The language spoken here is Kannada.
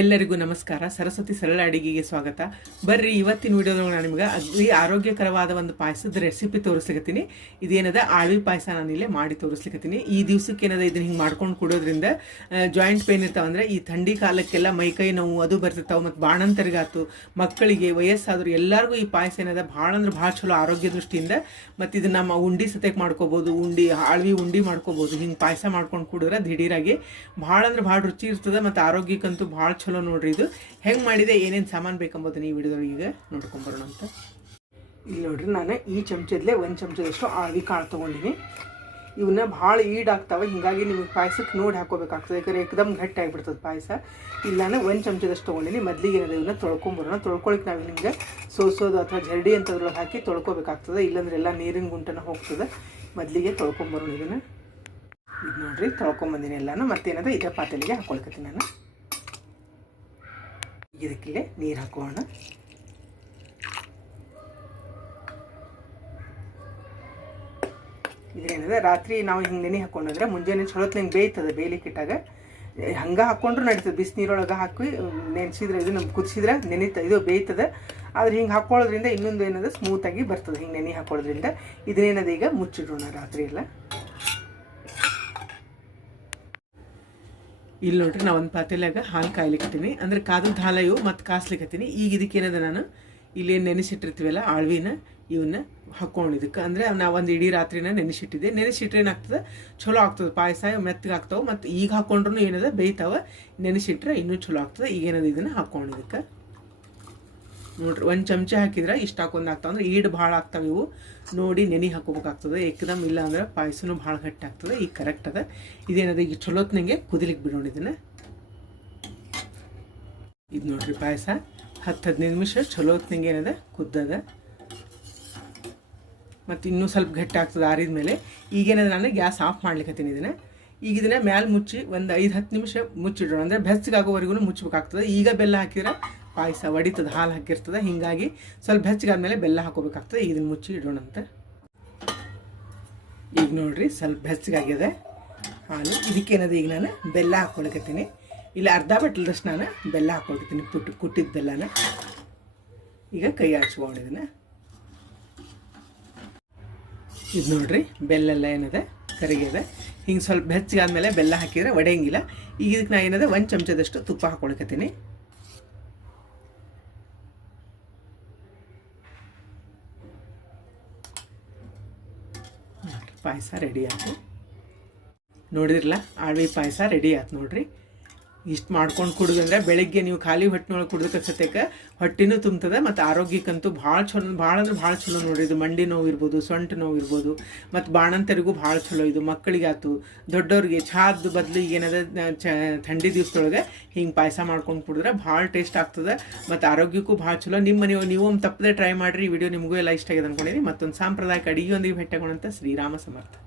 ಎಲ್ಲರಿಗೂ ನಮಸ್ಕಾರ. ಸರಸ್ವತಿ ಸರಳ ಅಡಿಗೆಗೆ ಸ್ವಾಗತ. ಬರ್ರಿ, ಇವತ್ತಿನ ವಿಡಿಯೋದಾಗ ನಾನು ನಿಮ್ಗೆ ಅಗ್ರಿ ಆರೋಗ್ಯಕರವಾದ ಒಂದು ಪಾಯಸದ ರೆಸಿಪಿ ತೋರಿಸ್ಲಿಕತ್ತೀನಿ. ಇದೇನದ ಆಳ್ವಿ ಪಾಯಸ ನಾನು ಇಲ್ಲೇ ಮಾಡಿ ತೋರಿಸ್ಲಿಕತ್ತೀನಿ. ಈ ದಿವ್ಸಕ್ಕೆ ಏನದ ಇದನ್ನ ಹಿಂಗೆ ಮಾಡ್ಕೊಂಡು ಕೊಡೋದ್ರಿಂದ ಜಾಯಿಂಟ್ ಪೇನ್ ಇರ್ತಾವಂದ್ರೆ ಈ ಥಂಡಿ ಕಾಲಕ್ಕೆಲ್ಲ ಮೈಕೈ ನೋವು ಅದು ಬರ್ತಿರ್ತಾವೆ. ಮತ್ತು ಬಾಣಂತರಿಗಾತು, ಮಕ್ಕಳಿಗೆ, ವಯಸ್ಸಾದ್ರು ಎಲ್ಲರಿಗೂ ಈ ಪಾಯಸ ಏನದ ಭಾಳ ಅಂದ್ರೆ ಭಾಳ ಚಲೋ ಆರೋಗ್ಯ ದೃಷ್ಟಿಯಿಂದ. ಮತ್ತು ಇದನ್ನ ನಮ್ಮ ಉಂಡಿ ಸತೆಗೆ ಮಾಡ್ಕೋಬೋದು, ಆಳ್ವಿ ಉಂಡಿ ಮಾಡ್ಕೋಬೋದು. ಹಿಂಗೆ ಪಾಯಸ ಮಾಡ್ಕೊಂಡು ಕುಡಿದ್ರೆ ದಿಢೀರಾಗಿ ಭಾಳ ಅಂದ್ರೆ ಭಾಳ ರುಚಿ ಇರ್ತದೆ ಮತ್ತು ಆರೋಗ್ಯಕ್ಕಂತೂ ಭಾಳ ಚಲೋ. ನೋಡ್ರಿ, ಇದು ಹೆಂಗೆ ಮಾಡಿದೆ, ಏನೇನು ಸಾಮಾನು ಬೇಕಂಬೋದನ್ನ ಈ ವಿಡಿಯೋದೊಳಗೆ ಈಗ ನೋಡ್ಕೊಂಬರೋಣ ಅಂತ. ಇಲ್ಲಿ ನೋಡ್ರಿ, ನಾನು ಈ ಚಮಚದಲ್ಲೇ ಒಂದು ಚಮಚದಷ್ಟು ಆಳ್ವಿ ಕಾಳು ತೊಗೊಂಡಿನಿ. ಇವನ್ನ ಭಾಳ ಈಡಾಗ್ತಾವೆ, ಹೀಗಾಗಿ ನಿಮಗೆ ಪಾಯಸಕ್ಕೆ ನೋಡಿ ಹಾಕೋಬೇಕಾಗ್ತದೆ. ಯಾಕಂದರೆ ಏಕದಮ್ ಗಟ್ಟಿ ಆಗಿಬಿಡ್ತದೆ ಪಾಯಸ. ಇಲ್ಲಿ ನಾನು ಒಂದು ಚಮಚದಷ್ಟು ತೊಗೊಂಡಿನಿ. ಮೊದಲಿಗೆ ಏನದ ಇವನ್ನ ತೊಳ್ಕೊಂಬರೋಣ. ತೊಳ್ಕೊಳಕ್ಕೆ ನಾವು ನಿಮಗೆ ಸೋಸೋದು ಅಥವಾ ಜರಡಿ ಅಂತದ್ರೊಳಗೆ ಹಾಕಿ ತೊಳ್ಕೊಬೇಕಾಗ್ತದೆ, ಇಲ್ಲಾಂದ್ರೆ ಎಲ್ಲ ನೀರಿನ ಗುಂಟನ ಹೋಗ್ತದೆ. ಮೊದಲಿಗೆ ತೊಳ್ಕೊಂಬರೋಣ ಇದನ್ನು. ಇದು ನೋಡ್ರಿ, ತೊಳ್ಕೊಂಬಂದಿನಿ ಎಲ್ಲಾನು. ಮತ್ತೇನದ ಇದೇ ಪಾತ್ರೆಗೆ ಹಾಕೊಳ್ಕತ್ತೀನಿ ನಾನು. ಇದಕ್ಕೆ ನೀರು ಹಾಕೋಣ. ಇದೇನಿದೆ, ರಾತ್ರಿ ನಾವು ಹಿಂಗೆ ನೆನೆ ಹಾಕೊಂಡ್ರೆ ಮುಂಜಾನೆ ಚಲೋತ್ ನಂಗೆ ಬೇಯ್ತದೆ. ಬೇಯ್ಲಿಕ್ಕಿಟ್ಟಾಗ ಹಂಗೆ ಹಾಕ್ಕೊಂಡ್ರು ನಡೀತದೆ. ಬಿಸಿನೀರೊಳಗೆ ಹಾಕಿ ನೆನೆಸಿದ್ರೆ, ಇದು ನಮ್ಗೆ ಕುದಿಸಿದ್ರೆ ಇದು ಬೇಯ್ತದೆ. ಆದರೆ ಹಿಂಗೆ ಹಾಕೊಳ್ಳೋದ್ರಿಂದ ಇನ್ನೊಂದು ಏನದ ಸ್ಮೂತಾಗಿ ಬರ್ತದೆ. ಹಿಂಗೆ ನೆನೆ ಹಾಕೊಳ್ಳೋದ್ರಿಂದ ಇದನ್ನೇನದ ಈಗ ಮುಚ್ಚಿಡೋಣ ರಾತ್ರಿ ಎಲ್ಲ. ಇಲ್ಲಿ ನೋಡ್ರಿ, ನಾ ಒಂದು ಪಾತ್ರೆಲಾಗ ಹಾಲು ಕಾಯ್ಲಿಕ್ಕತ್ತೀನಿ. ಅಂದ್ರೆ ಕಾದದ ಹಾಲು ಇವು ಮತ್ತು ಕಾಸ್ಲಿಕ್ಕತ್ತೀನಿ. ಈಗ ಇದಕ್ಕೇನದ ನಾನು ಇಲ್ಲೇನು ನೆನೆಸಿಟ್ಟಿರ್ತೀವಲ್ಲ ಆಳ್ವಿನ, ಇವನ್ನ ಹಾಕ್ಕೊಂಡು ಇದಕ್ಕೆ ಅಂದರೆ ನಾವು ಒಂದು ಇಡೀ ರಾತ್ರಿನ ನೆನೆಸಿಟ್ಟಿದ್ದೆ. ನೆನೆಸಿಟ್ರೆ ಏನಾಗ್ತದೆ, ಚಲೋ ಆಗ್ತದೆ ಪಾಯಸ, ಮೆತ್ತಗೆ ಆಗ್ತಾವೆ. ಮತ್ತು ಈಗ ಹಾಕ್ಕೊಂಡ್ರು ಏನದ ಬೇಯ್ತಾವೆ. ನೆನೆಸಿಟ್ರೆ ಇನ್ನೂ ಚಲೋ ಆಗ್ತದೆ. ಈಗೇನದ ಇದನ್ನು ಹಾಕ್ಕೊಂಡು ಇದಕ್ಕೆ ನೋಡ್ರಿ, ಒಂದು ಚಮಚ ಹಾಕಿದ್ರೆ ಇಷ್ಟು ಹಾಕೊಂಡು ಆಗ್ತಾವೆ. ಅಂದ್ರೆ ಈಡು ಭಾಳ ಆಗ್ತಾವೆ ಇವು. ನೋಡಿ ನೆನೆ ಹಾಕೋಬೇಕಾಗ್ತದೆ ಏಕದಮ್, ಇಲ್ಲ ಅಂದ್ರೆ ಪಾಯಸನೂ ಭಾಳ ಗಟ್ಟಿ ಆಗ್ತದೆ. ಈಗ ಕರೆಕ್ಟ್ ಅದ. ಇದೇನದ ಈಗ ಚಲೋತ್ನಂಗೆ ಕುದಿಲಿಕ್ಕೆ ಬಿಡೋಣ ಇದನ್ನು. ಇದು ನೋಡ್ರಿ, ಪಾಯಸ 10-15 ನಿಮಿಷ ಚಲೋತ್ನಂಗೆ ಏನದ ಕುದ್ದದ. ಮತ್ತು ಇನ್ನೂ ಸ್ವಲ್ಪ ಗಟ್ಟಿ ಆಗ್ತದೆ ಆರಿದ ಮೇಲೆ. ಈಗೇನದ ನಾನು ಗ್ಯಾಸ್ ಆಫ್ ಮಾಡ್ಲಿಕ್ಕತ್ತೀನಿ ಇದನ್ನು. ಈಗ ಇದನ್ನ ಮ್ಯಾಲೆ ಮುಚ್ಚಿ ಒಂದು 5-10 ನಿಮಿಷ ಮುಚ್ಚಿಡೋಣ. ಅಂದರೆ ಬೆಚ್ಚಗಾಗೋವರೆಗೂ ಮುಚ್ಚಬೇಕಾಗ್ತದೆ. ಈಗ ಬೆಲ್ಲ ಹಾಕಿದ್ರೆ ಪಾಯಸ ಒಡಿತದೆ, ಹಾಲು ಹಾಕಿರ್ತದೆ. ಹೀಗಾಗಿ ಸ್ವಲ್ಪ ಬೆಚ್ಚಗಾದ್ಮೇಲೆ ಬೆಲ್ಲ ಹಾಕೋಬೇಕಾಗ್ತದೆ. ಇದನ್ನು ಮುಚ್ಚಿ ಇಡೋಣ ಅಂತ. ಈಗ ನೋಡ್ರಿ, ಸ್ವಲ್ಪ ಬೆಚ್ಚಗಾಗಿದೆ ಹಾಲು. ಇದಕ್ಕೇನದು ಈಗ ನಾನು ಬೆಲ್ಲ ಹಾಕ್ಕೊಳಕತ್ತೀನಿ. ಇಲ್ಲಿ ಅರ್ಧ ಬಟ್ಲದಷ್ಟು ನಾನು ಬೆಲ್ಲ ಹಾಕ್ಕೊಳ್ತೀನಿ, ಕುಟ್ಟಿದ ಬೆಲ್ಲನ. ಈಗ ಕೈ ಆಡ್ಸ್ಕೊಂಡು ಇದನ್ನು. ಇದು ನೋಡ್ರಿ, ಬೆಲ್ಲೆಲ್ಲ ಏನದ ಕರಿಗಿದೆ. ಹಿಂಗೆ ಸ್ವಲ್ಪ ಬೆಚ್ಚಗಾದ್ಮೇಲೆ ಬೆಲ್ಲ ಹಾಕಿದರೆ ಒಡೆಯಂಗಿಲ್ಲ. ಈಗ ಇದಕ್ಕೆ ನಾ ಏನದ 1 ಚಮಚದಷ್ಟು ತುಪ್ಪ ಹಾಕ್ಕೊಳಕತ್ತೀನಿ. ಪಾಯಸ ರೆಡಿ ಆಯ್ತು. ನೋಡಿದ್ರಲ್ಲ, ಆಳ್ವಿ ಪಾಯಸ ರೆಡಿ ಆಯ್ತು ನೋಡ್ರಿ. ಇಷ್ಟು ಮಾಡ್ಕೊಂಡು ಕುಡಿದಂದ್ರೆ ಬೆಳಗ್ಗೆ ನೀವು ಖಾಲಿ ಹೊಟ್ಟಿನೊಳಗೆ ಕುಡಿದಕ್ಕೆ ಸತ್ಯಕ್ಕೆ ಹೊಟ್ಟಿನೂ ತುಂಬ್ತದೆ. ಮತ್ತು ಆರೋಗ್ಯಕ್ಕಂತೂ ಭಾಳ ಚಲೋ, ಭಾಳ ಅಂದ್ರೆ ಭಾಳ ಚಲೋ ನೋಡ್ರಿ. ಇದು ಮಂಡಿ ನೋವು ಇರ್ಬೋದು, ಸೊಂಟ ನೋವು ಇರ್ಬೋದು, ಮತ್ತು ಬಾಣಂತರಿಗೂ ಭಾಳ ಚಲೋ ಇದು. ಮಕ್ಕಳಿಗಾತು, ದೊಡ್ಡವ್ರಿಗೆ ಚಾದ ಬದಲು ಏನದ ಥಂಡಿ ದಿವಸದೊಳಗೆ ಹಿಂಗೆ ಪಾಯಸ ಮಾಡ್ಕೊಂಡು ಕುಡಿದ್ರೆ ಭಾಳ ಟೇಸ್ಟ್ ಆಗ್ತದೆ. ಮತ್ತು ಆರೋಗ್ಯಕ್ಕೂ ಭಾಳ ಚಲೋ. ನೀವು ತಪ್ಪದೆ ಟ್ರೈ ಮಾಡಿರಿ. ಈ ವಿಡಿಯೋ ನಿಮಗೂ ಎಲ್ಲ ಇಷ್ಟ ಆಗಿದೆ ಅನ್ಕೊಂಡಿರಿ. ಮತ್ತೊಂದು ಸಾಂಪ್ರದಾಯಿಕ ಅಡಿಗೆಯೊಂದಿಗೆ ಭೇಟಿಯಾಗೋಣಂತ. ಶ್ರೀರಾಮ ಸಮರ್ಥ.